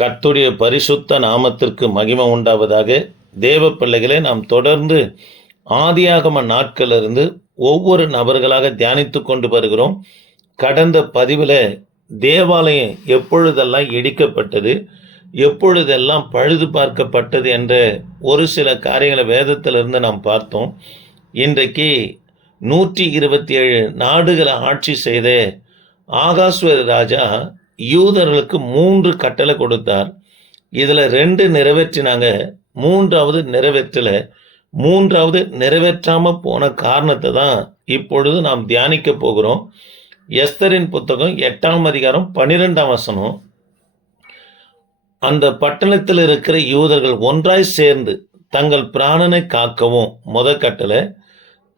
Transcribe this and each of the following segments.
கர்த்துடைய பரிசுத்த நாமத்திற்கு மகிமை உண்டாவதாக தேவ பிள்ளைகளை நாம் தொடர்ந்து ஆதியாகம நாட்களிலிருந்து ஒவ்வொரு நபர்களாக தியானித்து கொண்டு வருகிறோம். கடந்த பதிவில் தேவாலயம் எப்பொழுதெல்லாம் இடிக்கப்பட்டது எப்பொழுதெல்லாம் பழுது பார்க்கப்பட்டது என்ற ஒரு சில காரியங்களை வேதத்திலிருந்து நாம் பார்த்தோம். இன்றைக்கு நூற்றி இருபத்தி ஏழு நாடுகளை ஆட்சி செய்த ஆகாஸ்வர ராஜா யூதர்களுக்கு மூன்று கட்டளை கொடுத்தார். இதில் ரெண்டு நிறைவேற்றினாங்க. மூன்றாவது நிறைவேற்றலை. மூன்றாவது நிறைவேற்றாம போன காரணத்தை தான் இப்பொழுது நாம் தியானிக்க போகிறோம். எஸ்தரின் புத்தகம் எட்டாம் அதிகாரம் பன்னிரெண்டாம் வசனம். அந்த பட்டணத்தில் இருக்கிற யூதர்கள் ஒன்றாய் சேர்ந்து தங்கள் பிராணனை காக்கவும். முத கட்டளை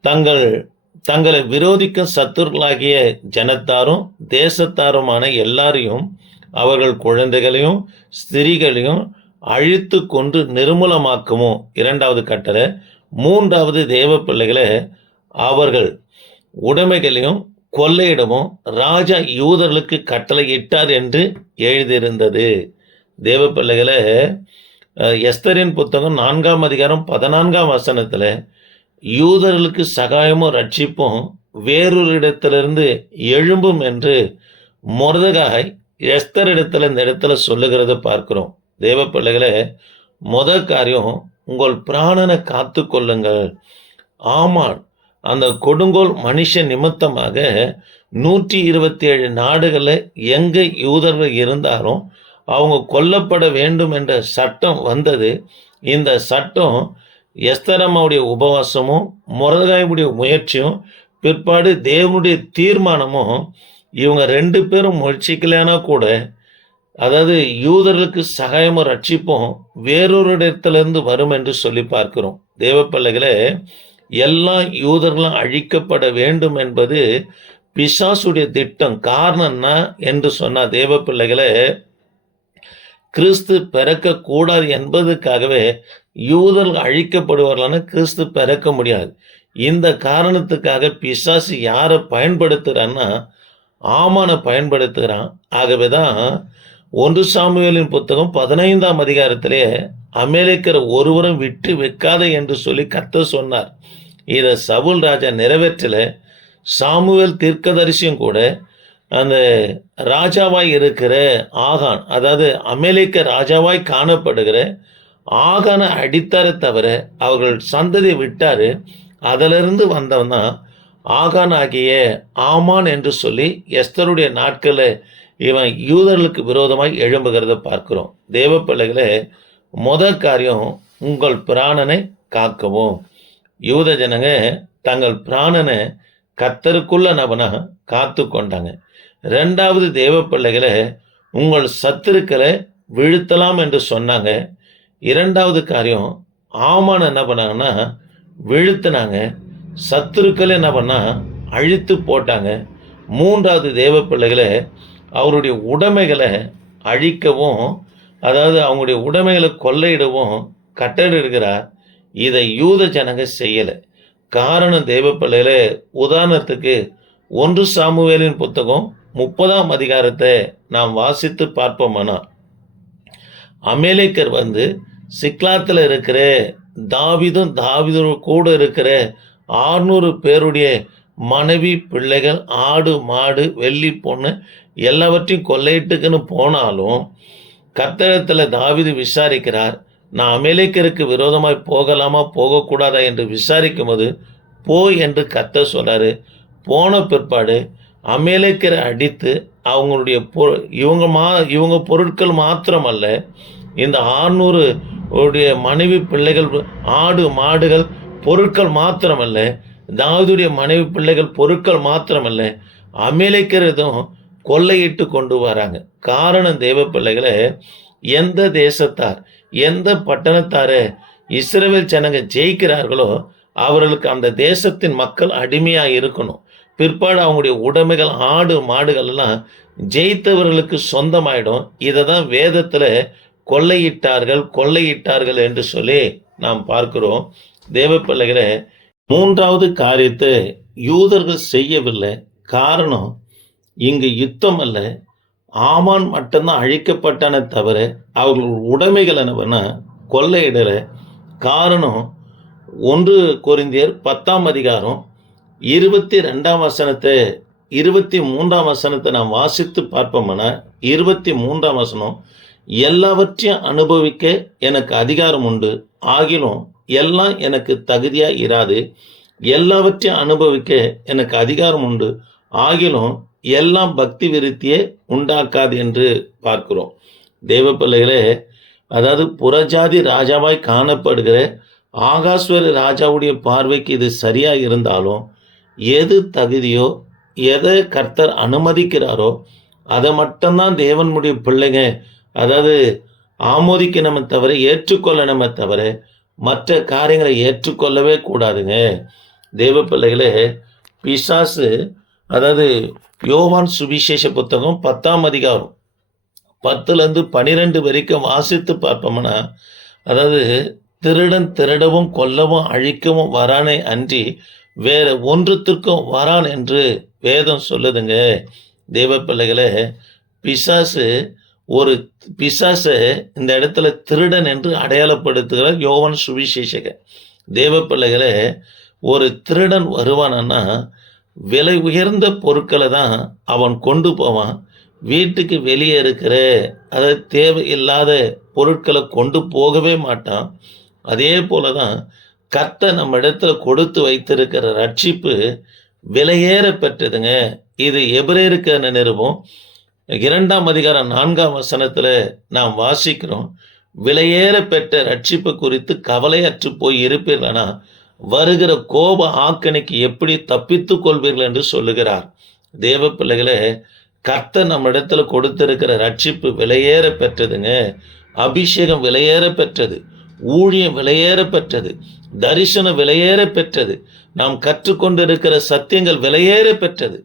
தங்கள் தங்களை விரோதிக்கும் சத்துருக்களாகிய ஜனத்தாரும் தேசத்தாருமான எல்லாரையும் அவர்கள் குழந்தைகளையும் ஸ்திரீகளையும் அழித்து கொண்டு நிர்மூலமாக்கவும் இரண்டாவது கட்டளை. மூன்றாவது தேவ பிள்ளைகளை அவர்கள் உடைமைகளையும் கொள்ளையிடமும் ராஜா யூதர்களுக்கு கட்டளை இட்டார் என்று எழுதியிருந்தது. தேவ பிள்ளைகளை எஸ்தரின் புத்தகம் நான்காம் அதிகாரம் பதினான்காம் வசனத்தில் யூதர்களுக்கு சகாயமும் ரட்சிப்பும் வேறொரு இடத்திலிருந்து எழும்பும் என்று மொரதகாய் எஸ்தர் இடத்துல இந்த இடத்துல சொல்லுகிறத பார்க்கிறோம். தேவ பிள்ளைகளே முத காரியம் உங்கள் பிராணனை காத்து கொள்ளுங்கள். ஆமான் அந்த கொடுங்கோல் மனுஷ நிமித்தமாக நூற்றி இருபத்தி ஏழு நாடுகளில் எங்கே யூதர்கள் இருந்தாலும் அவங்க கொல்லப்பட வேண்டும் என்ற சட்டம் வந்தது. இந்த சட்டம் எஸ்தரம்மாவுடைய உபவாசமும் முரதகாயுடைய முயற்சியும் பிற்பாடு தேவனுடைய தீர்மானமும் இவங்க ரெண்டு பேரும் முயற்சிக்கலைன்னா கூட அதாவது யூதர்களுக்கு சகாயமும் ரட்சிப்பும் வேறொரு இடத்துலேருந்து வரும் என்று சொல்லி பார்க்கிறோம். தேவ பிள்ளைகளே எல்லா யூதர்களும் அழிக்கப்பட வேண்டும் என்பது பிசாசுடைய திட்டம் காரணம் என்ன என்று சொன்ன தேவ பிள்ளைகளை கிறிஸ்து பிறக்க கூடாது என்பதற்காகவே யூதர்கள் அழிக்கப்படுவார்களான கிறிஸ்து பிறக்க முடியாது. இந்த காரணத்துக்காக பிசாசு யாரை பயன்படுத்துகிறான்னா ஆமானை பயன்படுத்துகிறான். ஆகவே தான் ஒன்று சாமுவேலின் புத்தகம் பதினைந்தாம் அதிகாரத்திலே அமெரிக்கர் ஒருவரும் விட்டு வைக்காத என்று சொல்லி கத்த சொன்னார். இதை சவுல் ராஜா நிறைவேற்றல. சாமுவேல் தீர்க்கதரிசியும் கூட அந்த ராஜாவாய் இருக்கிற ஆகான் அதாவது அமெரிக்க ராஜாவாய் காணப்படுகிற ஆகான அடித்தார தவிர அவர்கள் சந்ததி விட்டார் அதிலிருந்து வந்தவன் தான் ஆகான் ஆகிய ஆமான் என்று சொல்லி எஸ்தருடைய நாட்களில் இவன் யூதர்களுக்கு விரோதமாய் எழும்புகிறத பார்க்கிறோம். தேவ பிள்ளைகளே முத காரியம் உங்கள் பிராணனை காக்கவும். யூத ஜனங்க தங்கள் பிராணனை கத்தருக்குள்ள நபனாக காத்து கொண்டாங்க ரெண்டாவது தேவ பிள்ளைகளை உங்கள் சத்துருக்களை வீழ்த்தலாம் என்று சொன்னாங்க. இரண்டாவது காரியம் ஆமான் என்ன பண்ணாங்கன்னா வீழ்த்தினாங்க. சத்துருக்களை என்ன பண்ணால் அழித்து போட்டாங்க. மூன்றாவது தேவ பிள்ளைகளை அவருடைய உடைமைகளை அழிக்கவும் அதாவது அவங்களுடைய உடைமைகளை கொள்ளையிடவும் கட்டளிடுகிறார் இதை யூத ஜனங்க செய்யலை. காரணம் தேவ பிள்ளைகளே உதாரணத்துக்கு ஒன்று சாமுவேலின் புத்தகம் முப்பதாம் அதிகாரத்தை நாம் வாசித்து பார்ப்போமானா? அமேலேக்கர் வந்து சிக்லாத்தில் இருக்கிற தாவிதும் தாவிதும் கூட இருக்கிற ஆறுநூறு பேருடைய மனைவி பிள்ளைகள் ஆடு மாடு வெள்ளி பொண்ணு எல்லாவற்றையும் கொள்ளையிட்டுக்குன்னு போனாலும் கத்தழத்தில் தாவிது விசாரிக்கிறார் நான் அமேலேக்கருக்கு விரோதமாய் போகலாமா போகக்கூடாதா என்று விசாரிக்கும் போது போ என்று கத்த சொன்னார் போன பிற்பாடு அமேலக்கரை அடித்து அவங்களுடைய பொ இவங்க மா இவங்க பொருட்கள் மாத்திரமல்ல இந்த ஆறுநூறு உடைய மனைவி பிள்ளைகள் ஆடு மாடுகள் பொருட்கள் மாத்திரமல்ல தாவதுடைய மனைவி பிள்ளைகள் பொருட்கள் மாத்திரமல்ல அமேலிக்கிறதும் கொள்ளையிட்டு கொண்டு வராங்க. காரணம் தேவ பிள்ளைகளை எந்த தேசத்தார் எந்த பட்டணத்தார் இஸ்ரேல் ஜனங்க ஜெயிக்கிறார்களோ அவர்களுக்கு அந்த தேசத்தின் மக்கள் அடிமையாக இருக்கணும் பிற்பாடு அவங்களுடைய உடைமைகள் ஆடு மாடுகள் எல்லாம் ஜெயித்தவர்களுக்கு சொந்தமாயிடும். இதை தான் வேதத்தில் கொள்ளையிட்டார்கள் கொள்ளையிட்டார்கள் என்று சொல்லி நாம் பார்க்கிறோம். தேவ பிள்ளைகளை மூன்றாவது காரியத்தை யூதர்கள் செய்யவில்லை. காரணம் இங்கு யுத்தம் அல்ல. ஆமான் மட்டும்தான் அழிக்கப்பட்டன தவிர அவர்கள் உடைமைகள் என்னவென்னா கொள்ளையிடலை. காரணம் ஒன்று கொரிந்தியர் பத்தாம் அதிகாரம் இருபத்தி ரெண்டாம் வசனத்தை இருபத்தி மூன்றாம் வசனத்தை நாம் வாசித்து பார்ப்போம்னா? இருபத்தி மூன்றாம் வசனம் எல்லாவற்றையும் அனுபவிக்க எனக்கு அதிகாரம் உண்டு. ஆகிலும் எல்லாம் எனக்கு தகுதியா இராது. எல்லாவற்றையும் அனுபவிக்க எனக்கு அதிகாரம் உண்டு. ஆகிலும் எல்லாம் பக்தி விருத்தியே உண்டாக்காது என்று பார்க்கிறோம். தெய்வ பிள்ளைகளே அதாவது புறஜாதி ராஜாவாய் காணப்படுகிற ஆகாஸ்வரி ராஜாவுடைய பார்வைக்கு இது சரியாக இருந்தாலும் எது தகுதியோ எதை கர்த்தர் அனுமதிக்கிறாரோ அதை மட்டும்தான் தேவனுடைய பிள்ளைங்க அதாவது ஆமோதிக்கணுமே தவிர ஏற்றுக்கொள்ளணுமே தவிர மற்ற காரியங்களை ஏற்றுக்கொள்ளவே கூடாதுங்க. தேவ பிள்ளைகளே பிசாசு அதாவது யோவான் சுவிசேஷ புத்தகம் பத்தாம் அதிகாரம் பத்துலேருந்து பனிரெண்டு வரைக்கும் வாசித்து பார்ப்போம்னா அதாவது திருடன் திருடவும் கொல்லவும் அழிக்கவும் வரானே அன்றி வேற ஒன்றுத்திற்கும் வரான் என்று வேதம் சொல்லுதுங்க. தேவ பிள்ளைகளை பிசாசு ஒரு பிசாசை இந்த இடத்துல திருடன் என்று அடையாளப்படுத்துகிறார் யோவன் சுவிசேஷக தேவ பிள்ளைகளை ஒரு திருடன் வருவானா விலை உயர்ந்த பொருட்களை தான் அவன் கொண்டு போவான். வீட்டுக்கு வெளியே இருக்கிற அதாவது தேவையில்லாத பொருட்களை கொண்டு போகவே மாட்டான். அதே போல தான் கத்த நம்ம இடத்துல கொடுத்து வைத்திருக்கிற ரட்சிப்பு விலையேற பெற்றதுங்க. இது எபிரேருக்கு நிருபம்? இரண்டாம் அதிகாரம் நான்காம் வசனத்தில் நாம் வாசிக்கிறோம். விலையேற பெற்ற ரட்சிப்பு குறித்து கவலையற்று போய் இருப்பீர்களா. வருகிற கோப ஆக்கணிக்கு எப்படி தப்பித்து கொள்வீர்கள் என்று சொல்லுகிறார். தேவ பிள்ளைகளே கர்த்த நம்ம இடத்துல கொடுத்திருக்கிற ரட்சிப்பு விலையேற பெற்றதுங்க. அபிஷேகம் விலையேற பெற்றது. ஊழியம் விலையேற பெற்றது. தரிசனம் விலையேற பெற்றது. நாம் கற்றுக்கொண்டிருக்கிற சத்தியங்கள் விலையேற பெற்றது.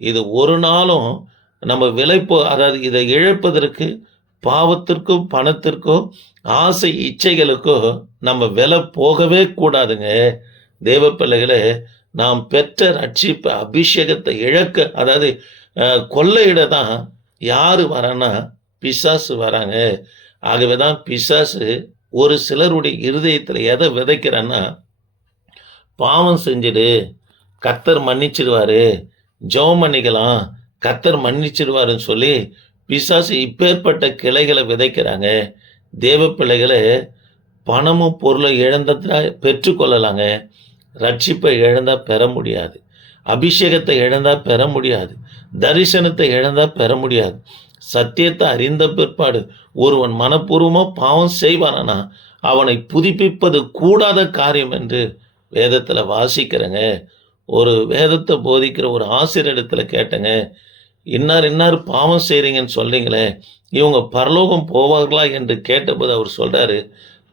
இது ஒரு நாளும் நம்ம விலை போ அதாவது இதை இழப்பதற்கு பாவத்திற்கோ பணத்திற்கோ ஆசை இச்சைகளுக்கோ நம்ம விலை போகவே கூடாதுங்க. தேவ பிள்ளைகளே நாம் பெற்ற ரட்சிப்பு அபிஷேகத்தை இழக்க அதாவது கொள்ளையிட தான் யார் வரான்னா பிசாசு வராங்க. ஆகவே தான் பிசாசு ஒரு சிலருடைய இருதயத்தில் எதை விதைக்கிறான்னா பாவம் செஞ்சுடு கத்தர் மன்னிச்சிடுவாரு ஜெபம் பண்ணிக்கலாம் கத்தர் மன்னிச்சிடுவாருன்னு சொல்லி பிசாசு இப்பேற்பட்ட கிளைகளை விதைக்கிறாங்க. தேவ பிள்ளைகளை பணமும் பொருளை இழந்ததாக பெற்றுக்கொள்ளலாங்க ரட்சிப்பை இழந்தால் பெற முடியாது. அபிஷேகத்தை இழந்தால் பெற முடியாது. தரிசனத்தை இழந்தா பெற முடியாது. சத்தியத்தை அறிந்த பிற்பாடு ஒருவன் மனப்பூர்வமாக பாவம் செய்வானா அவனை புதுப்பிப்பது கூடாத காரியம் என்று வேதத்தில் வாசிக்கிறேங்க. ஒரு வேதத்தை போதிக்கிற ஒரு ஆசிரியரிடத்தில் கேட்டேங்க. இன்னார் இன்னார் பாவம் செய்கிறீங்கன்னு சொல்கிறீங்களே இவங்க பரலோகம் போவார்களா என்று கேட்டபோது அவர் சொல்கிறாரு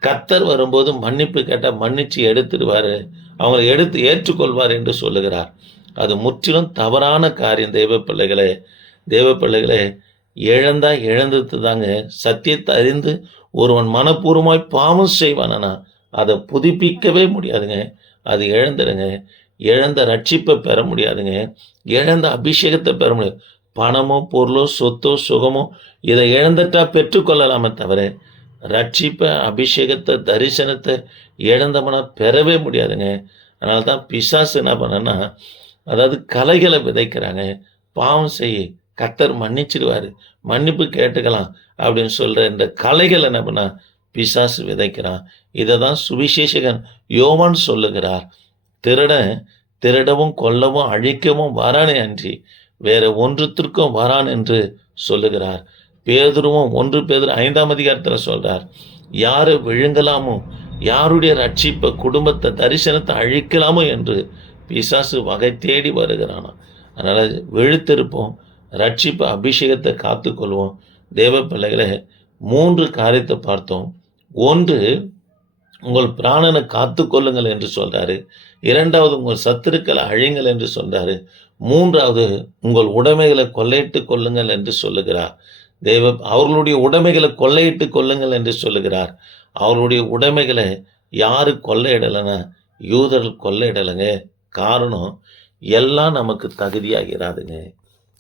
கத்தர் வரும்போது மன்னிப்பு கேட்டால் மன்னிச்சு எடுத்துடுவார் அவங்களை எடுத்து ஏற்றுக்கொள்வார் என்று சொல்லுகிறார். அது முற்றிலும் தவறான காரியம் தெய்வ பிள்ளைகளே தெய்வ பிள்ளைகளே இழந்தா இழந்தது தாங்க சத்தியத்தை அறிந்து ஒருவன் மனப்பூர்வமாய் பாவம் செய்வானா அதை புதுப்பிக்கவே முடியாதுங்க. அது இழந்துடுங்க. இழந்த ரட்சிப்பை பெற முடியாதுங்க. இழந்த அபிஷேகத்தை பெற முடியாது. பணமோ பொருளோ சொத்தோ சுகமோ இதை இழந்துட்டா பெற்றுக்கொள்ளலாமே தவிர ரட்சிப்பை அபிஷேகத்தை தரிசனத்தை இழந்தவனா பெறவே முடியாதுங்க. அதனால தான் பிசாசு என்ன பண்ணனா அதாவது கலைகளை விதைக்கிறாங்க. பாவம் செய்ய கத்தர் மன்னிச்சிடுவார். மன்னிப்பு கேட்டுக்கலாம் அப்படின்னு சொல்கிற இந்த கலைகள் என்ன பண்ணா? பிசாசு விதைக்கிறான். இதை தான் சுவிசேஷகன் யோவான் சொல்லுகிறார். திருடன் திருடவும் கொல்லவும் அழிக்கவும் வரானே அன்றி வேற ஒன்றுத்திற்கும் வரான் என்று சொல்லுகிறார். பேதுருவும் ஒன்று பேதுரு ஐந்தாம் அதிகாரத்தில் சொல்கிறார் யாரை விழுங்கலாமோ யாருடைய ரட்சிப்பை குடும்பத்தை தரிசனத்தை அழிக்கலாமோ என்று பிசாசு வகை தேடி வருகிறானா அதனால் விழுத்திருப்போம் ரட்சிப்பு அபிஷேகத்தை காத்துக்கொள்வோம். தேவ பிள்ளைகளை மூன்று காரியத்தை பார்த்தோம். ஒன்று உங்கள் பிராணனை காத்துக்கொள்ளுங்கள் என்று சொல்றாரு. இரண்டாவது உங்கள் சத்துருக்களை அழியுங்கள் என்று சொல்றாரு. மூன்றாவது உங்கள் உடைமைகளை கொள்ளையிட்டு கொள்ளுங்கள் என்று சொல்லுகிறார். தேவ அவர்களுடைய உடைமைகளை கொள்ளையிட்டு கொள்ளுங்கள் என்று சொல்லுகிறார். அவர்களுடைய உடைமைகளை யாரு கொள்ளையிடலைன்னா யூதர்கள் கொள்ளையிடலைங்க. காரணம் எல்லாம் நமக்கு தகுதியாகிறாதுங்க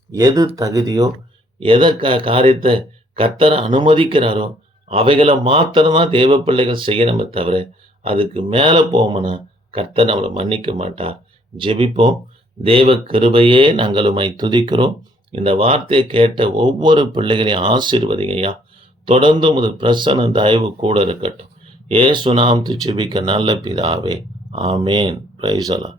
எது தகுதியோ எதை க காரியத்தை கத்தரை அனுமதிக்கிறாரோ அவைகளை மாத்திரம்தான் தேவ பிள்ளைகள் செய்யணுமே தவிர அதுக்கு மேலே போமுன்னா கர்த்தர் நம்மளை மன்னிக்க மாட்டார். ஜெபிப்போம். தேவ கிருபையே நாங்களுமை துதிக்கிறோம். இந்த வார்த்தையை கேட்ட ஒவ்வொரு பிள்ளைகளையும் ஆசீர்வதிங்க ஐயா. தொடர்ந்து உமது பிரசன்ன தயவு கூட இருக்கட்டும். ஏ சுனாம் துச்சுபிக்க நல்ல பிதாவே. ஆமேன். பிரைசலா